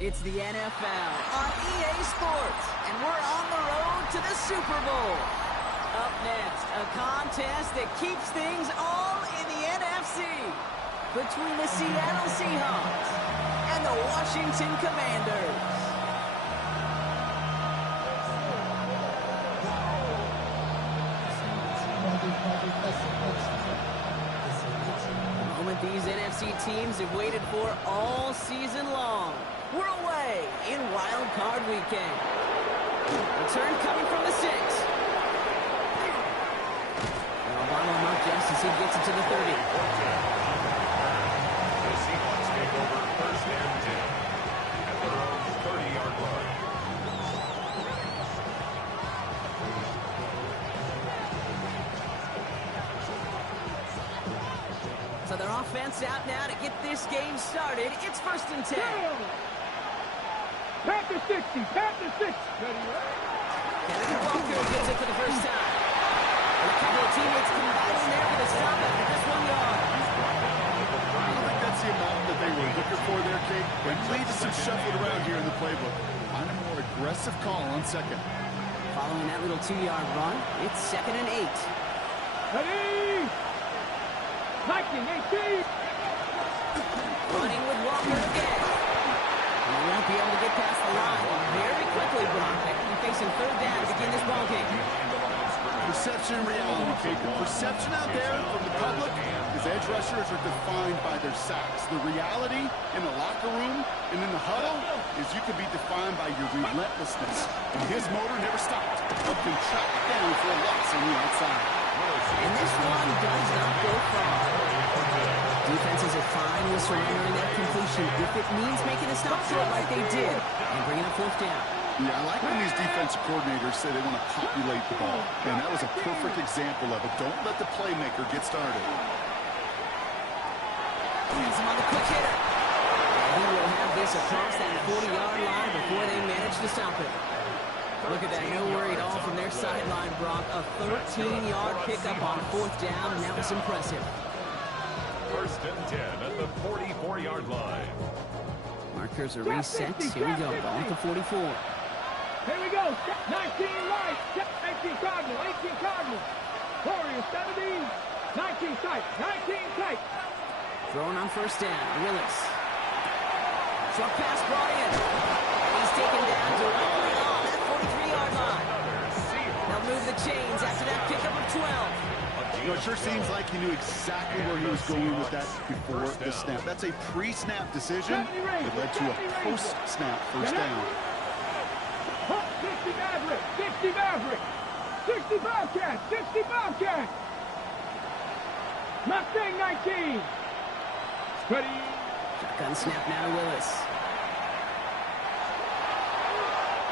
It's the NFL on EA Sports, and we're on the road to the Super Bowl. Up next, a contest that keeps things all in the NFC between the Seattle Seahawks and the Washington Commanders. The moment these NFC teams have waited for all season long. We're away in Wild Card Weekend. Return coming from the 6. Obama will mark just as he gets it to the 30. The Seahawks take over first and 10 at their own 30-yard line. So their offense out now to get this game started. It's first and 10. Panther 60, Panther 6. Kevin Walker gets it for the first time. And a couple of teammates combining there for the stop after just 1 yard. I don't think that's the amount that they were looking for there, Kate. But leaves some shuffled around here in the playbook. On a more aggressive call on second. Following that little 2-yard run, it's 2nd and 8. Ready! 19, 18. Running with Walker again. And they won't be able to get past the line very quickly, Brock. They will be facing third down to begin this ball game. Perception and reality, Kate. The perception out there from the public is edge rushers are defined by their sacks. The reality in the locker room and in the huddle is you can be defined by your relentlessness. And his motor never stopped. Up and track down for a loss on the outside. And this one does not go far. Defenses are fine with surrendering that completion if it means making a stop short like they did and bringing up fourth down. Yeah, I like when these defensive coordinators say they want to populate the ball. And that was a perfect example of it. Don't let the playmaker get started. He's him on the quick hitter. And he will have this across that 40-yard line before they manage to stop it. Look at that, no worry at all from their sideline, Brock. A 13-yard pickup on fourth down, and that was impressive. First and 10 at the 44-yard line. Markers are reset. Here we go, ball at the 44. Here we go. 19 right. 19 Cardinal. 18 Cardinal. Warriors 17. 19 tight. 19 tight. Throwing on first down. Willis. Short pass brought in. He's taken down directly on that 43-yard line. They'll move the chains after that pickup of 12. You know, it sure seems like he knew exactly where he was going with that before the snap. That's a pre-snap decision that led to a post-snap first down. 60 Maverick. 60 Maverick. 60 Bobcat. 60 Bobcat. Mustang 19. Ready. Shotgun snap now to Willis.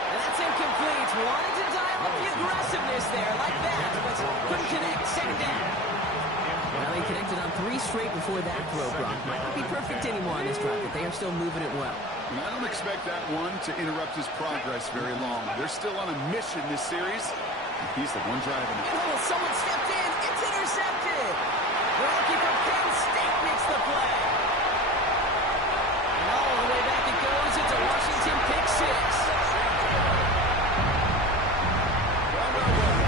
And that's incomplete. Wanted to dial up the aggressiveness there like that, but couldn't connect. Second down. Well, he connected on 3 straight before that throw, Brock. Might not be perfect anymore on this drive, but they are still moving it well. And I don't expect that one to interrupt his progress very long. They're still on a mission this series. He's the one driving it. Oh, someone stepped in. It's intercepted. The goalkeeper Penn State makes the play. And all the way back it goes. It's a Washington pick 6.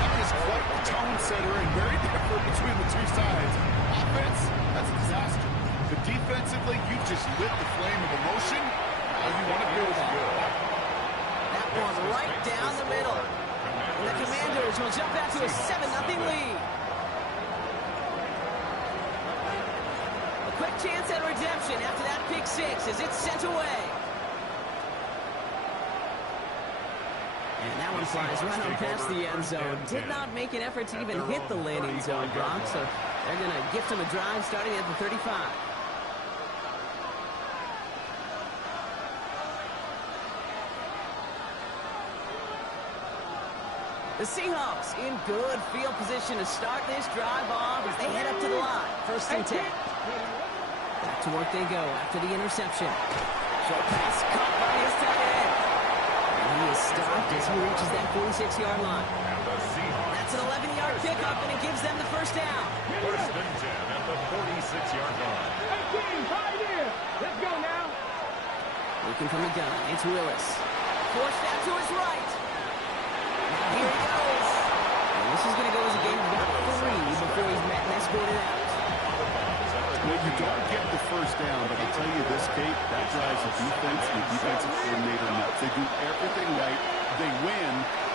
That is quite the tone setter and very different between the two sides. Offense, that's a disaster. But defensively, you just lit the flame of emotion. How you want to build on it. That one right down the middle. And the Commanders will jump out to a 7-0 lead. A quick chance at redemption after that pick 6 as it's sent away. And that one flies right on past the end zone. Did not make an effort to even hit the landing zone, Brock. So they're going to gift him a drive starting at the 35. The Seahawks in good field position to start this drive off as they head up to the line. First and 10. Back to work they go after the interception. Short pass caught by his tight end. And he is stopped as he reaches that 46-yard line. That's an 11-yard pickup, and it gives them the first down. First and 10 at the 46-yard line. 18, right here. Let's go now. They Looking from the gun. It's Willis. Forced out to his right. Now here he goes. And this is going to go as a game of about 3 before he's met and escorted out. Well, you don't get the first down, but I'll tell you this, Kate, that drives the defense and the defensive coordinator nuts. They do everything right, they win,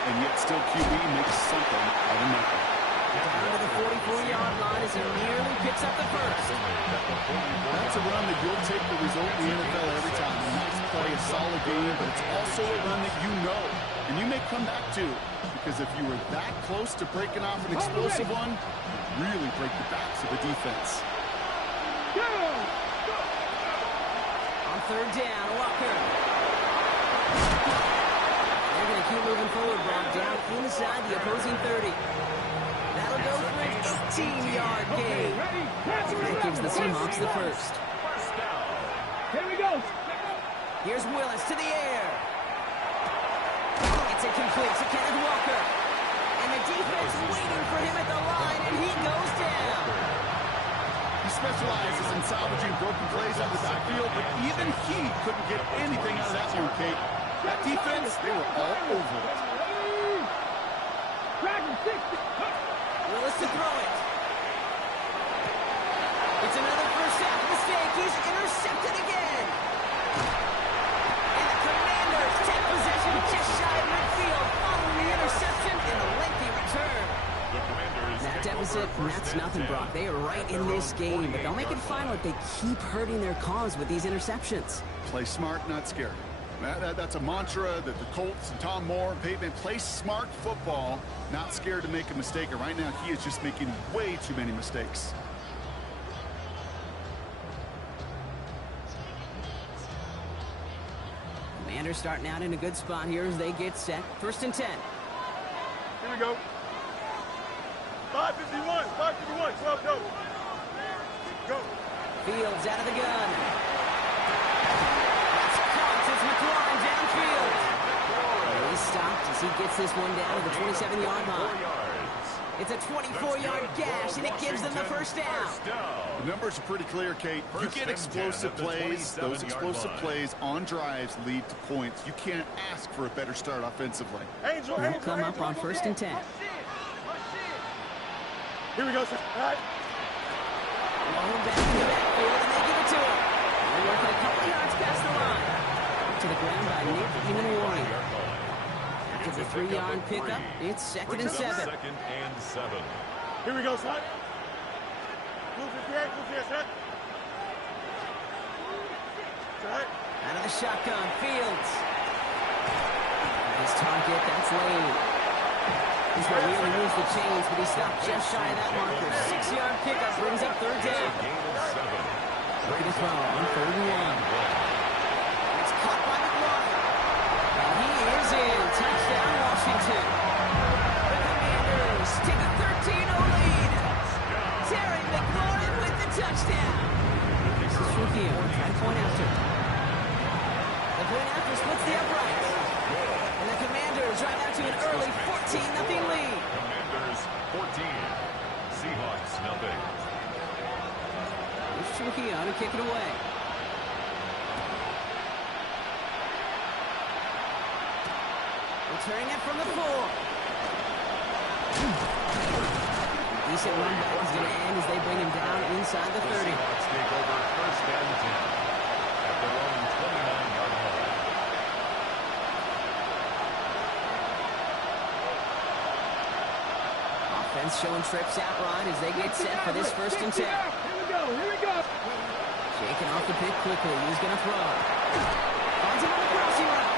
and yet still QB makes something out of nothing. Down to the 44-yard line as he nearly picks up the first. That's a run that you'll take the result in the NFL every time. A nice play, a solid game, but it's also a run that you know, and you may come back to, because if you were that close to breaking off an explosive one, you really break the backs of the defense. On third down, Walker. They're going to keep moving forward, Brock, down inside the opposing 30. That'll go for an 18-yard gain. That gives the Seahawks the first. Here we go. Here's Willis to the air. It's incomplete to Kenneth Walker. And the defense waiting for him at the line, and he goes down. He specializes in salvaging broken plays out of the backfield, but even he couldn't get anything out of that one, Kate. That defense, they were all over it. Willis to throw it. It's another first half mistake. He's intercepted again. And the Commanders take possession just shy of midfield following the interception and a lengthy return. That deficit, that's nothing, Brock. They are right in this game, but they'll make it final if they keep hurting their cause with these interceptions. Play smart, not scared. That's a mantra that the Colts and Tom Moore and Peyton play smart football, not scared to make a mistake. And right now, he is just making way too many mistakes. Commanders starting out in a good spot here as they get set. First and 10. Here we go. 551, 12, go. Go. Fields out of the gun. That's caught as McLaurin downfield. And he's stopped as he gets this one down to the 27-yard line. It's a 24-yard gash, and it gives them the first down. The numbers are pretty clear, Kate. You get explosive plays. Those explosive plays on drives lead to points. You can't ask for a better start offensively. They'll come up on first and 10. Here we go, sir. All right. Long back in the backfield, and they give it to him. They're working a couple yards past the line. To the ground by Nick Ewan-Warren. After the 3-yard pickup, it's second and 7. Here we go, son. Move here, son. Out of the shotgun, Fields. Nice target, that's Lane. This one really moves the chains, but he stopped just shy of that marker. 6-yard pickup brings up third down. Looking to throw on third and 1. It's caught by McLaurin. And he is in. Touchdown, Washington. The Commanders take a 13-0 lead. Terry McLaurin with the touchdown. This is Trujillo trying to point after. The point after splits the uprights. And the Commanders drive out to an early 14-0 lead. Commanders 14, Seahawks nothing. Here's Trujillo to kick it away. Returning it from the 4. Decent run back is going to end as they bring him down inside the 30. Seahawks take over first and 10 at their own 29-yard line. Offense showing trips out right as they get set for this first and 10. Here we go. Shaking off the pick quickly. He's going to throw. Finds him on the crossing route.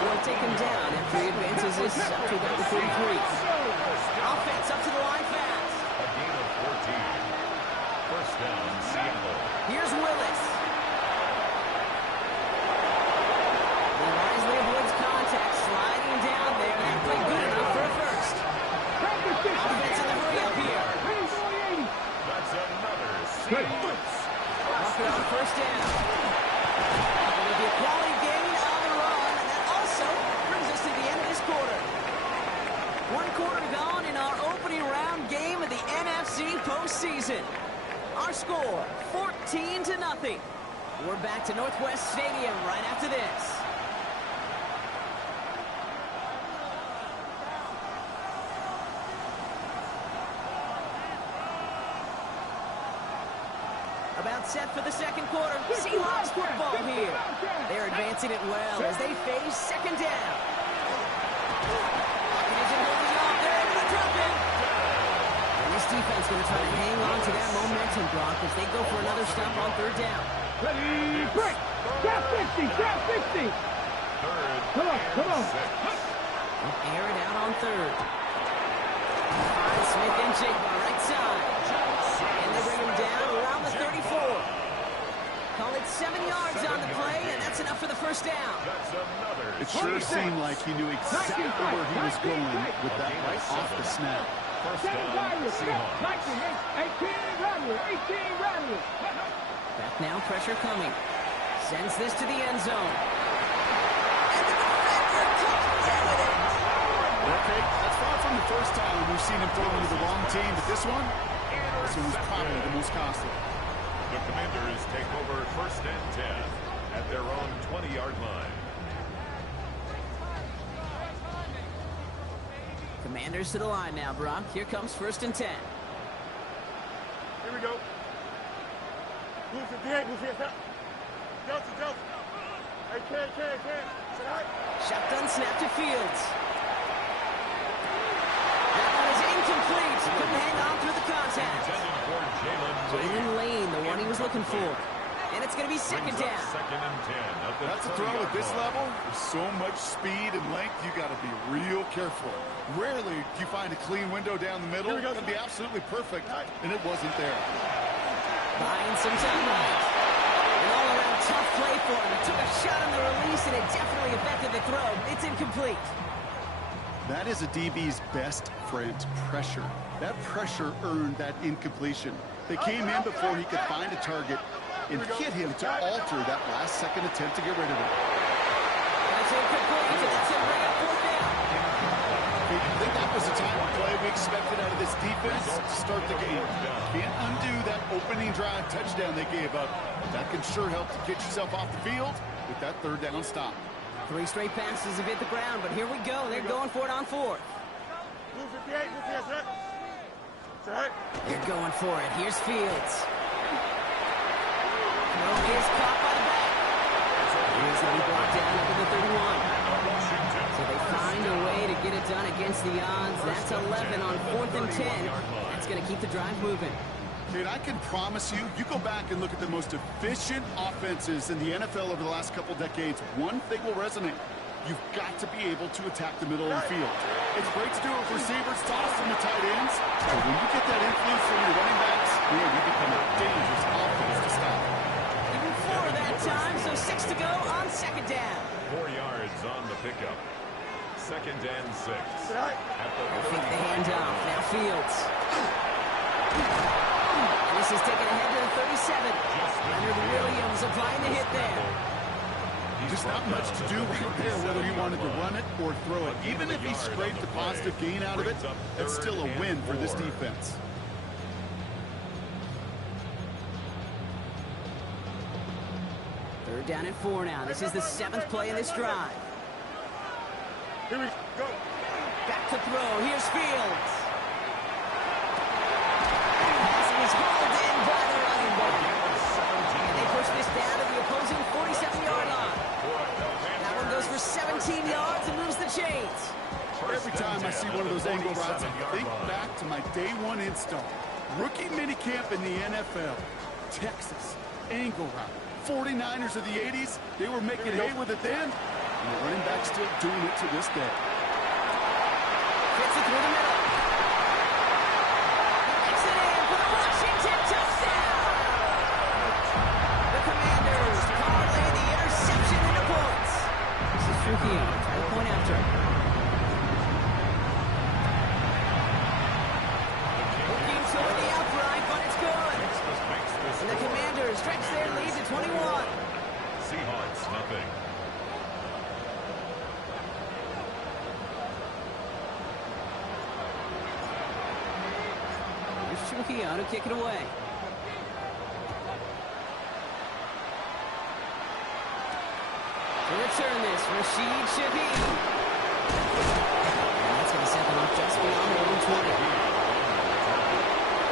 Will take him down after he advances this up to about the 33. Offense up to the line fast. A gain of 14. First down, Seattle. Here's Willis. He wisely avoids contact, sliding down there. That played good enough for a first. Offense in the hurry up here. That's another Seahawks. Walker on first down. It'll be a quality gain on the run, and that also brings us to the end of this quarter. 1 quarter gone in our opening round game of the NFC postseason. Our score, 14-0. We're back to Northwest Stadium right after this. About set for the second quarter. Seahawks football here. They're advancing it well as they face second down. Pocket isn't holding on. They're able to drop it. And this defense going to try to hang on to that momentum, Brock, as they go for another stop on third down. Ready, break. Drop 60, drop 60. Come on, come on. Air it out on third. Find Smith and Jigba right side. And they bring him down around the 34. Call it 7 yards on the play, and that's enough for the first down. It sure seemed like he knew exactly where he was going with that right off the snap. First down, Seahawks. 18 Rattler. Back now, pressure coming. Sends this to the end zone. Okay, that's far from the first time we've seen him throw into the wrong team, but this one was probably the most costly. The Commanders take over first and 10 at their own 20-yard line. Commanders to the line now, Brock. Here comes first and 10. Here we go. Move to the move here. Delta. Hey, Ken. Shotgun snap to Fields. That one is incomplete. Couldn't hang on through the contact. Intended for Jalen Lane, the one he was looking for. And it's going to be second down. Second and 10 at the That's a throw at this level. With so much speed and length, you got to be real careful. Rarely do you find a clean window down the middle. It's going to be absolutely perfect, and it wasn't there. Buying some time right. An all-around tough play for him. He took a shot on the release, and it definitely affected the throw. It's incomplete. That is a DB's best friend, pressure. That pressure earned that incompletion. They came in before he could find a target and hit him to alter that last-second attempt to get rid of it. That's incomplete. That's him bring up fourth down. I think that was the type of play we expected out of this defense to start the game. Can't undo that opening drive touchdown they gave up. That can sure help to get yourself off the field with that third down stop. 3 straight passes have hit the ground, but here we go. They're going for it on fourth. Move 58, set. They're going for it. Here's Fields. Throw is caught by the back. Here's going to be brought down up to the 31. So they find a way to get it done against the odds. That's 11 on 4th and 10. That's going to keep the drive moving. And I can promise you, you go back and look at the most efficient offenses in the NFL over the last couple decades, one thing will resonate. You've got to be able to attack the middle of the field. It's great to do it with receivers, toss from the tight ends, but when you get that influence from your running backs, man, you become a dangerous offense to stop. Even 4 that time, so 6 to go on second down. 4 yards on the pickup. Second and 6. They fake the handoff. Now Fields. And this is taken ahead to the 37. Leonard Williams applying the hit there. Just not much to do right there, whether you wanted to run it or throw it. Even if he scraped the positive gain out of it, that's still a win for this defense. Third down and 4 now. This is the 7th play in this drive. Here we go. Back to throw. Here's Fields. Pass is hauled in by the running back. And they push this down to the opposing 47-yard line. That one goes for 17 yards and moves the chains. Every time I see one of those angle routes, I think back to my day one install. Rookie minicamp in the NFL. Texas, angle route. 49ers of the 80s, they were making hay with it then. And the running back's still doing it to this day. Gets it through the middle. Makes it in for the Washington touchdown. The Commanders parlay the interception into points. This is Trujillo. Try to point after. Looking toward the upright, but it's good. And the Commanders stretch their lead to 21. Seahawks, nothing. Trujillo to kick it away. to return this. Rashid Shaheed. And that's going to set them up just beyond their own 20.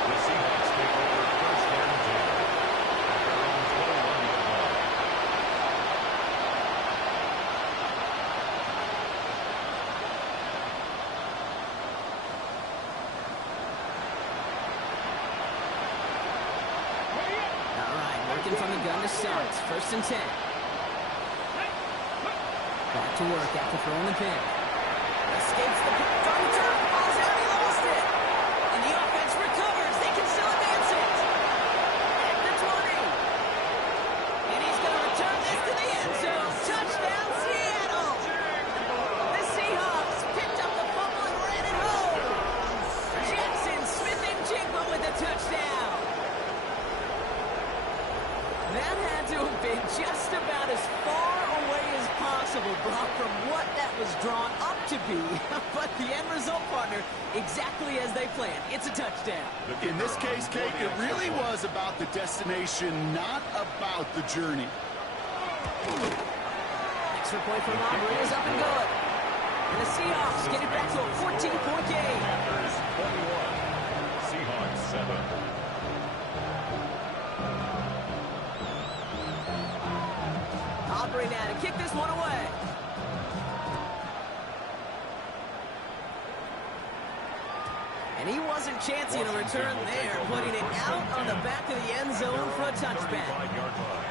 The Seahawks take over first and 10 at their own 21-yard line. All right, working from the gun to start. First and 10. Back to work after throwing the pick. Escapes the pack on the turf. Ball's out. He lost it. And the offense recovers. They can still advance it. At the 20. And he's going to return this to the end zone. Touchdown, Seattle. The Seahawks picked up the fumble and ran it home. Jackson Smith and Jigba with the touchdown. That had to have been just about as far away as possible, Brock, from what that was drawn up to be. But the end result, partner, exactly as they planned. It's a touchdown. In this case, Kate, it really was about the destination, not about the journey. Extra point for Aubrey is up and good. And the Seahawks get it back to a 14-point game. Panthers 21, Seahawks 7. Aubrey now to kick this one away. And he wasn't chancing a return there, putting it out on the back of the end zone for a touchback. 35-yard line.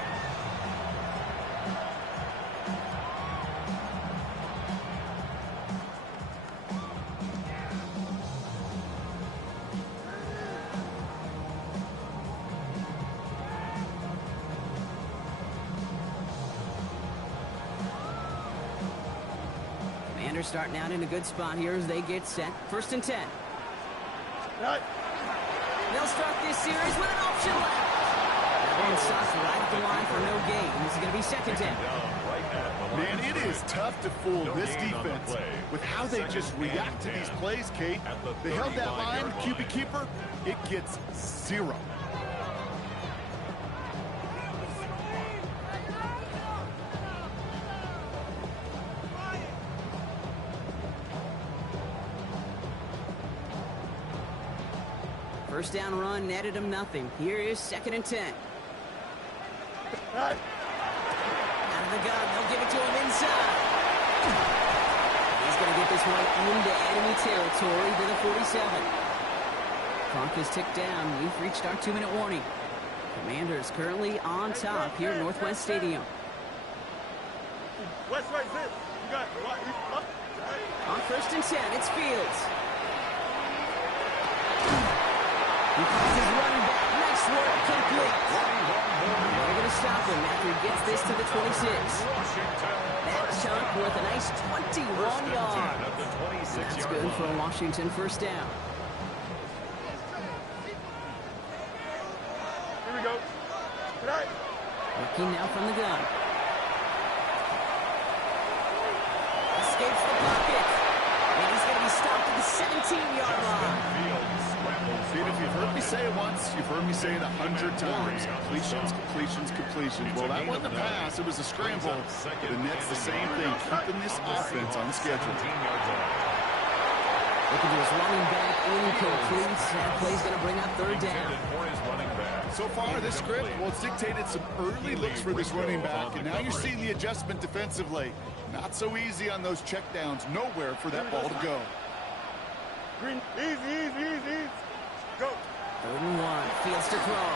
Commanders starting out in a good spot here as they get set. First and 10. They'll start this series with an option left. That one stops right at the line for no gain. This is going to be second 10. Man, it is tough to fool this defense with how they just react to these plays, Kate. They held that line, QB keeper, it gets 0. First down run netted him nothing. Here is second and 10. Out of the gun, they'll give it to him inside. He's going to get this one into enemy territory to the 47. Clock is ticked down. We've reached our 2-minute warning. Commanders currently on top here at Northwest Stadium. West right, zip. You got On first and 10, it's Fields. He passes running back. Nice work, complete. They're going to stop him after he gets this to the 26. That chunk worth a nice 21 yards. That's good for a Washington first down. Here we go. Right. Working now from the gun. Escapes the pocket. And he's going to be stopped at the 17-yard line. See, if you've heard me say it once, you've heard me say it 100 times. Completions, completions, completions. Well, that wasn't a pass. It was a scramble. The Nets, the same thing, keeping this offense on schedule. Looking to his running back, incomplete. That play's going to bring up third down. So far, this script, well, it's dictated some early looks for this running back, and now you're seeing the adjustment defensively. Not so easy on those checkdowns. Nowhere for that ball to go. Green. Easy. Go. Third and 1. Fields to throw.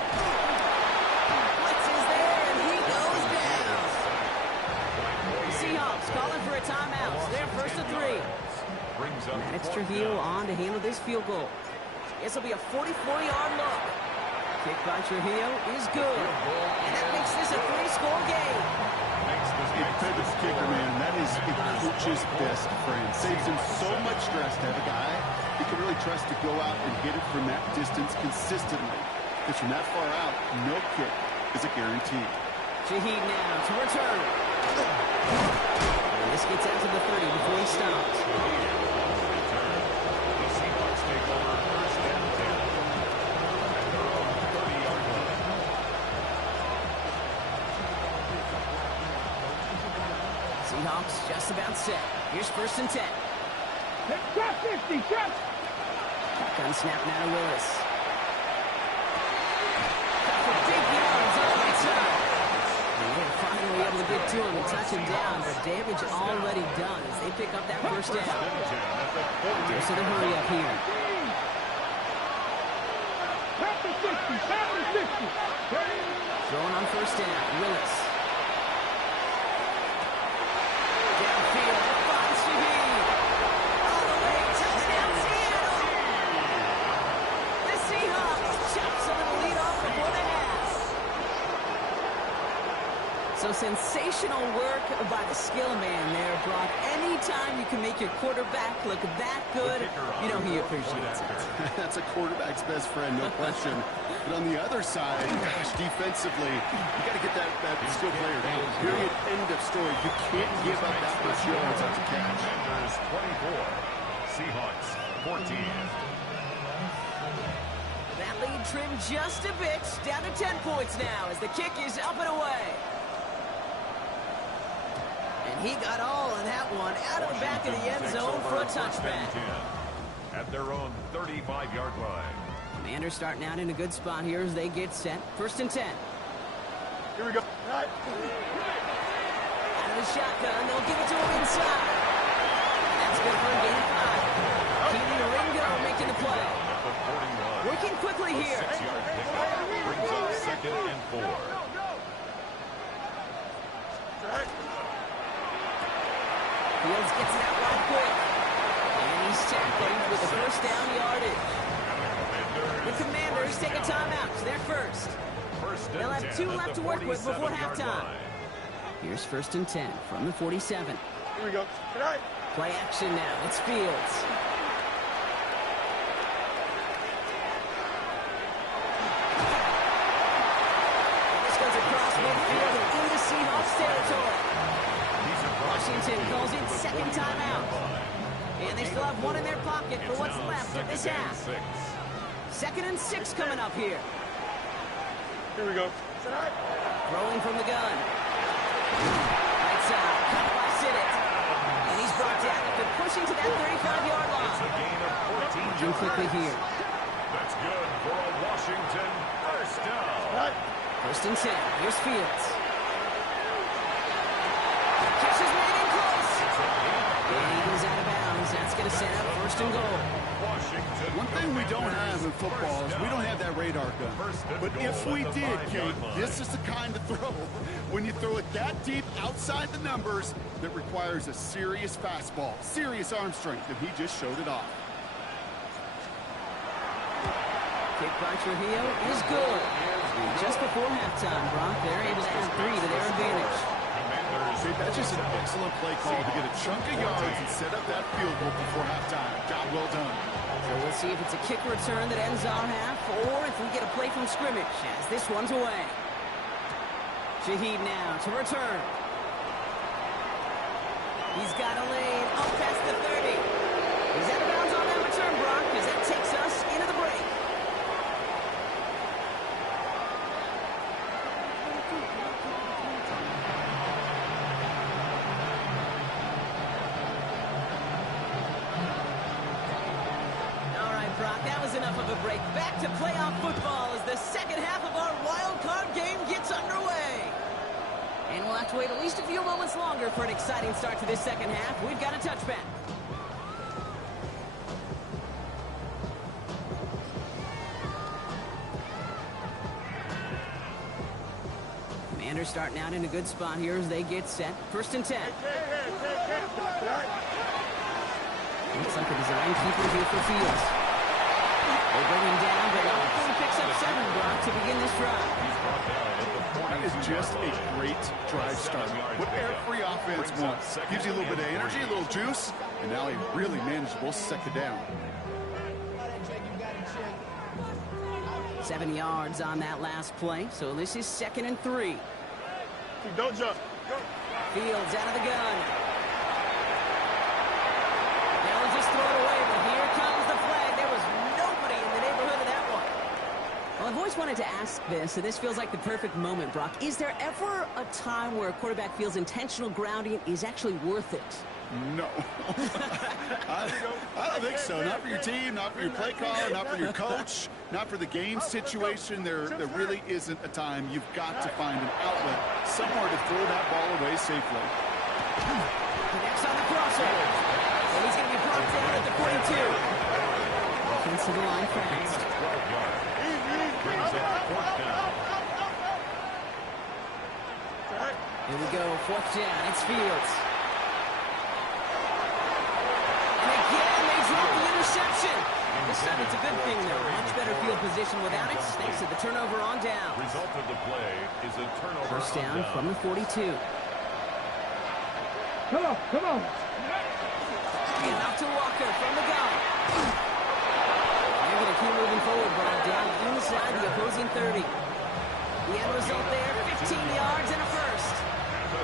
Blitz is there, and he goes down. The Seahawks calling for a timeout. They're first and 3. Maddox Trujillo on to handle this field goal. This will be a 44-yard look. Kick by Trujillo is good. And that makes this a 3-score game. The kicker, man, that is a coach's best friend. Saves him so much stress to have a guy he can really trust to go out and hit it from that distance consistently. Because from that far out, no kick is a guarantee. Shaheed now to return. And this gets out to the 30 before he stops. The Seahawks take over first and 10 at their own 30-yard line. Seahawks just about set. Here's 1st and 10. Trap 50, trap. Shotgun snap now to Willis. For big yards on the right side. And they're finally able to get to him and touch him down. The damage already done as they pick up that 1st down. There's the hurry up here. Trap to 60, trap to 60. Throwing on 1st down, Willis. Downfield, finds Shaheed. All the way, touchdown Seattle! The Seahawks chops a little lead off before the half. So sensational work by the skill man there, Brock. Anytime you can make your quarterback look that good, you know he appreciates it. That's a quarterback's best friend, no question. But on the other side, gosh, defensively, you got to get that skill player down. Period. End of story. You can't give up that much yards on the catch. Commanders 24, Seahawks 14. That lead trimmed just a bit, down to 10 points now as the kick is up and away. And he got all of that one out of the back of the end zone for a touchback. At their own 35-yard line. Commanders starting out in a good spot here as they get set. 1st and 10. Here we go. Out of the shotgun, they'll give it to him inside. That's good for a gain of 5. Keely Ringo making the play. Working quickly here. 6-yard pickup brings up 2nd and 4. Fields gets it out right quick. And he's tackled with the 1st down yardage. The Commanders take a timeout. They're first. They'll have 2 left to work with before halftime. Here's 1st and 10 from the 47. Here we go. Play action now. It's Fields. And this goes across midfield and into Seahawks territory. Washington calls it 2nd timeout. And they still have 1 in their pocket for what's left of this half. 2nd and 6 coming up here. Here we go. Throwing from the gun. Right side, caught by Siddett. And he's brought down after pushing to that 35-yard line. It's a gain of 14 Moving quickly here. That's good for a Washington 1st down. 1st and 10. Here's Fields. Catch is made in close. And he goes out of bounds. That's going to set up 1st and goal. Washington. One thing we don't have in football is we don't have that radar gun. But if we did, Kate, this is the kind of throw. When you throw it that deep outside the numbers, that requires a serious fastball, serious arm strength, and he just showed it off. Kick by Trujillo is good. And just before halftime, Brock, they're able to add 3 to their advantage. See, that's just an excellent play call to get a chunk of yards and set up that field goal before halftime. Job well done. So we'll see if it's a kick return that ends our half or if we get a play from scrimmage as this one's away. Shaheed now to return. He's got a lane up past the 30. He's out of bounds on that return, Brock, as that takes us into the break. That was enough of a break. Back to playoff football as the second half of our wild card game gets underway. And we'll have to wait at least a few moments longer for an exciting start to this second half. We've got a touchback. Commanders starting out in a good spot here as they get set. 1st and 10. Looks like a design keeper here for Fields. They bring him down, but he picks up 7, Brock, to begin this drive. That is just a great drive start. What every offense wants. Gives you a little bit of energy, a little juice, and now a really manageable 2nd down. 7 yards on that last play, so this is 2nd and 3. Don't jump. Fields out of the gun. They'll just throw it away, but here comes the flag. There was nobody in the neighborhood of that one. Well, I've always wanted to ask this, and this feels like the perfect moment, Brock. Is there ever a time where a quarterback feels intentional grounding is actually worth it? No. I don't think so. Not for your team, not for your play caller, not for your coach, not for the game situation. There really isn't a time. You've got to find an outlet, somewhere to throw that ball away safely. Next on the crossover. And he's going to be brought down at the 42. Offense to the line fast. Here we go, 4th down. It's Fields. The interception. This time it's a good thing, though. Much better field position without it, thanks to the turnover on down. Result of the play is a turnover. First down from the 42. Come on, come on. And out to Walker from the gun. They're going to keep moving forward, brought down inside the opposing 30. The end result there, 15 yards and a first.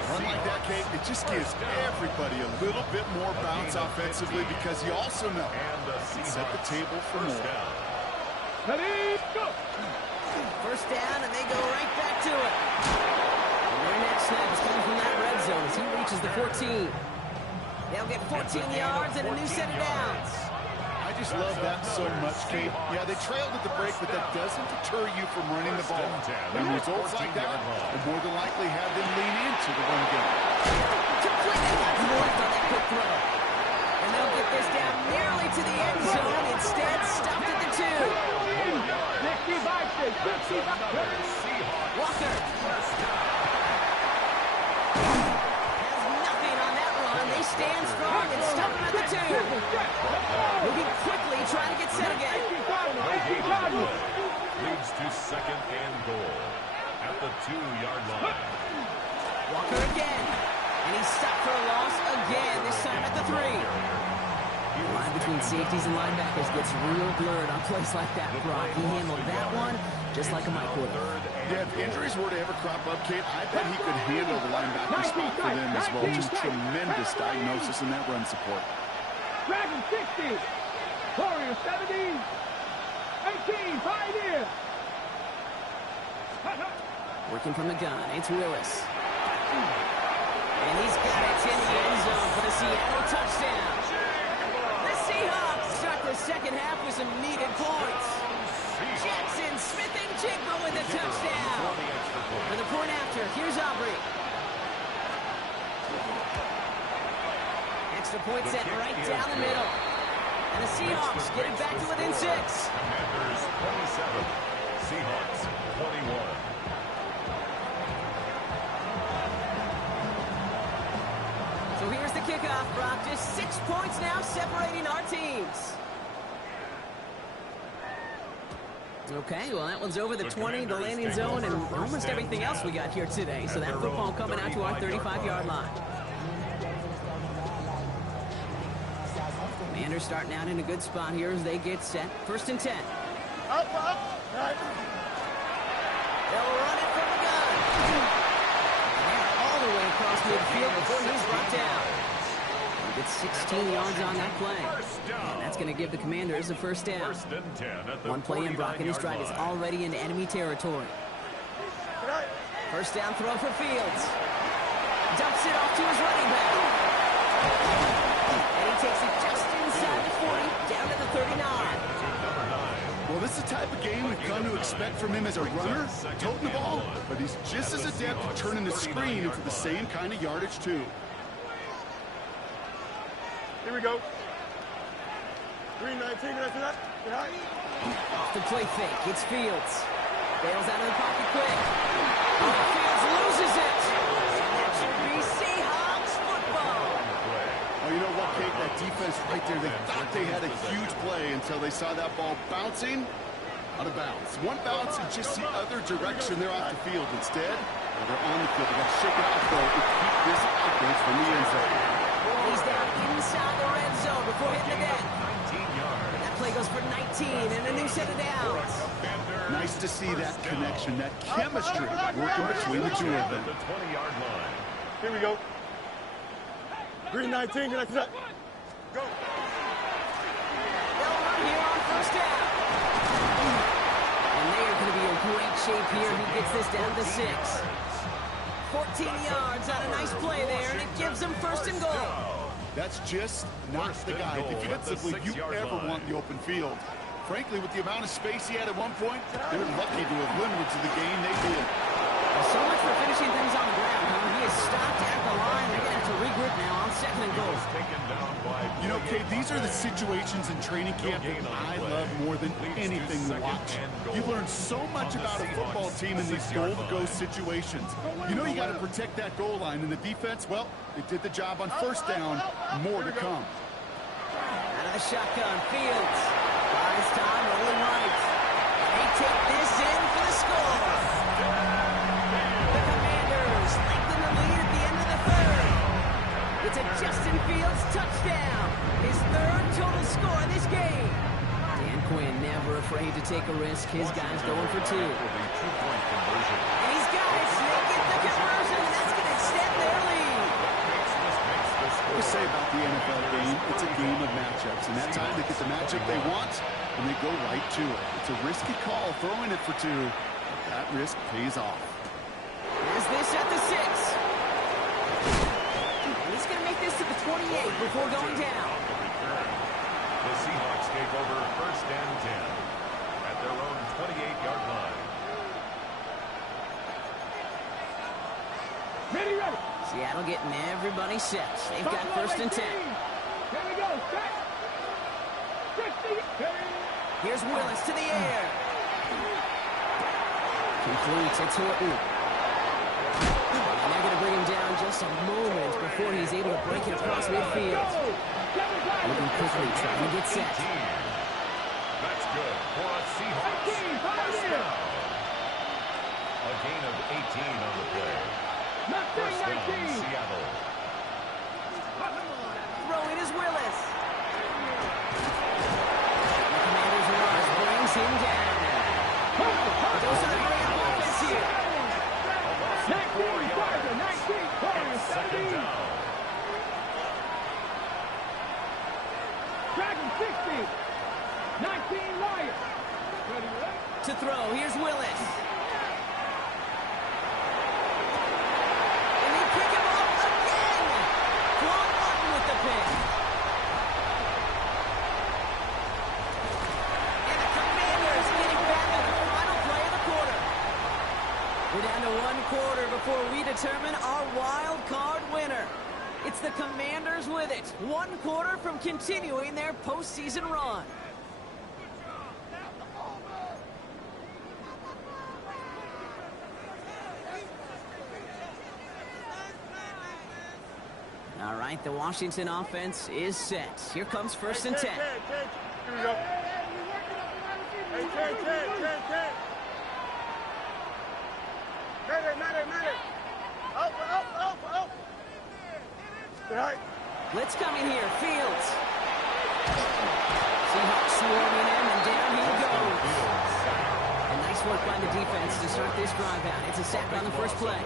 Run like that, Kate, it just gives everybody a little bit more bounce offensively because you also know it set the table for more. Ready, go. First down, and they go right back to it. And their next snap is coming from that red zone as he reaches the 14. They'll get 14 yards and a new set of downs. I just love that so much, Kate. Yeah, they trailed at the break, but that doesn't deter you from running the ball. And results like that will more than likely have them lean into the run game. Completely left on that quick throw. And they'll get this down nearly to the end zone. Instead, stopped at the 2. Walker has nothing on that run. They stand strong and stop him at the 2. Moving quickly, trying to get set again. Leads to second and goal at the 2-yard line. Walker again. And he's stopped for a loss again, this time at the 3. The line between safeties and linebackers gets real blurred on plays like that, Brock. He handled that one just like a Mike would. Yeah, if injuries were to ever crop up, Kate, I bet he could handle the linebacker spot for them as well. Just tremendous diagnosis in that run support. Dragon 60. Warrior 70. 18, Pioneer. Working from the gun, it's Willis. And he's got it in the end zone for the Seattle touchdown. The Seahawks start the second half with some needed points. Jackson, Smith, and Jigba with the touchdown. For the point after, here's Aubrey. Extra point set right down the middle. And the Seahawks get it back to within 6. Commanders 27, Seahawks 21. So here's the kickoff, Brock. Just 6 points now separating our teams. Okay, well, that one's over the 20, the landing zone, and almost everything else we got here today. So that football coming out to our 35-yard line. Commanders starting out in a good spot here as they get set. 1st and 10. They'll run it from the gun. And all the way across midfield before he's brought down. He gets 16 yards on that play. And that's going to give the Commanders a first down. 1st and 10 at the One play in, Brock, and his drive is already into enemy territory. First down throw for Fields. Dumps it off to his running back. And he takes it just inside the 40, down to the 39. Well, this is the type of game we've come to expect from him as a runner, toting the ball, but he's just as adept at turning the screen into the same kind of yardage, too. Here we go. 319, can I see that? Off the play fake, it's Fields. Bails out of the pocket quick. Oh, Fields loses it. And that should be Seahawks football. Oh, you know what, Kate? That defense right there, they thought they had a huge play until they saw that ball bouncing out of bounds. One bounce and just the other direction. They're off the field. Instead, they're on the field. They got to shake it out, though, to keep this offense from the end zone. He's down inside the red zone before hitting the deck. That play goes for 19 and a new set of downs. Nice to see that connection, that chemistry working between the two of them. The 20-yard line. Here we go. 319, can I see that? Go. They'll run here on first down. And they are going to be in great shape here. He gets this down to 6. 14 yards on a nice play there, and it gives them first and goal. That's just not the guy defensively you ever want in the open field. Frankly, with the amount of space he had at one point, they're lucky to have limited to the game they did. So much for finishing things on the ground, huh? He is stopped at the line. They're going to have to regroup now on second and goal. You know, Kate, these are the situations in training camp that I love more than anything to watch. You learn so much about a football team in these goal-to-go situations. You know you got to protect that goal line, and the defense, well, they did the job on first down. More to come. Out of the shotgun, Fields. Buys time, rolling right. They take this in for the score. The Commanders lengthen the lead at the end of the third. It's a Justin Fields touchdown. His third total score in this game. Dan Quinn never afraid to take a risk. His guys going for 2. And he's got it. They get the conversion. That's going to extend their lead. What we say about the NFL game, it's a game of matchups, and that time they get the matchup they want, and they go right to it. It's a risky call throwing it for 2. That risk pays off. Is this at the 6? And he's going to make this to the 28 before going down. The Seahawks take over first and 10 at their own 28-yard line. Ready, ready. Seattle getting everybody set. They've got first and 10. Here we go. Set. 60. Here's Willis to the air. Complete to Horton. And they're going to bring him down just a moment before he's able to break it across midfield. Moving quickly, trying to get set. That's good for a Seahawks first down. A gain of 18 on the play. First down, Seattle. Throwing is Willis. The Commanders' rush brings him down. Those are the great offense here. 19 Tiger, 19 Warriors, 17. Dragon 60. 19 Lions. Ready, ready. To throw, here's Willis. And they pick him up again. Claude Martin with the pick. And the Commanders getting back on the final play of the quarter. We're down to 1 quarter before we determine our wild card winner. It's the Commanders with it. 1 quarter from continuing their postseason run. All right, the Washington offense is set. Here comes first and 10. Here we go. Hey, 10. Matter. Up. Right. Blitz coming here, Fields. Seahawks swarming him, and down he goes. A nice work by the defense to start this drive out. It's a sack on the first play.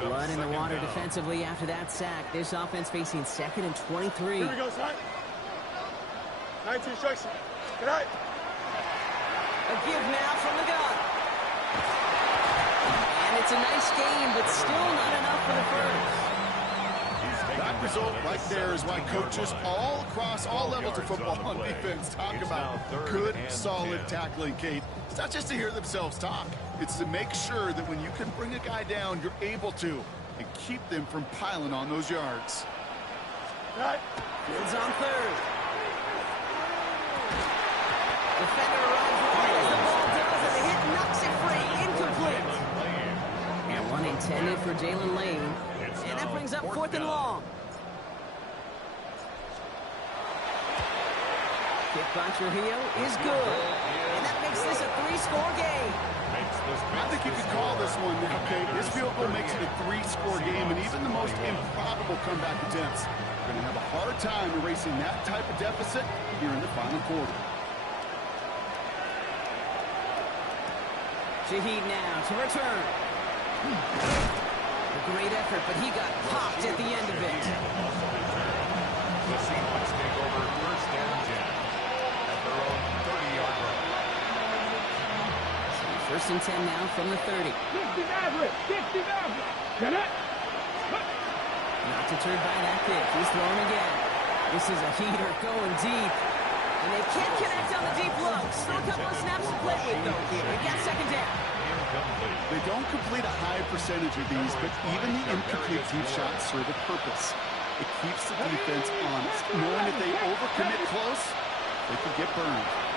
Blood in the water defensively after that sack. This offense facing 2nd and 23. Here we go, son. 19 strikes. Good night. A give now from the gun. And it's a nice game, but still not enough for the first. That result right there is why coaches all across all levels of football on defense talk about good, solid tackling, Kate. It's not just to hear themselves talk. It's to make sure that when you can bring a guy down, you're able to, and keep them from piling on those yards. Right. Fields on third. Defender arrives right as the ball does, and the hit knocks it free. Incomplete. And one intended for Jalen Lane. And that brings up 4th and long. Kick by Trujillo is good. And that makes this a 3-score game. I think you could call this one now, Kate. This field goal makes it a 3-score game, and even the most improbable comeback attempts are going to have a hard time erasing that type of deficit here in the final quarter. Shaheed now to return. A great effort, but he got popped at the end of it. The Seahawks take over first and 10 at their own 30-yard line. First and 10 now from the 30. 60 Maverick. 60 Maverick. Get it? Not deterred by that pick. He's throwing again. This is a heater going deep. And they can't connect on the deep look. Still a couple of snaps to play with, though, here. They got second down. They don't complete a high percentage of these, but even the incomplete deep shots serve a purpose. It keeps the defense honest, knowing if they overcommit close, they could get burned.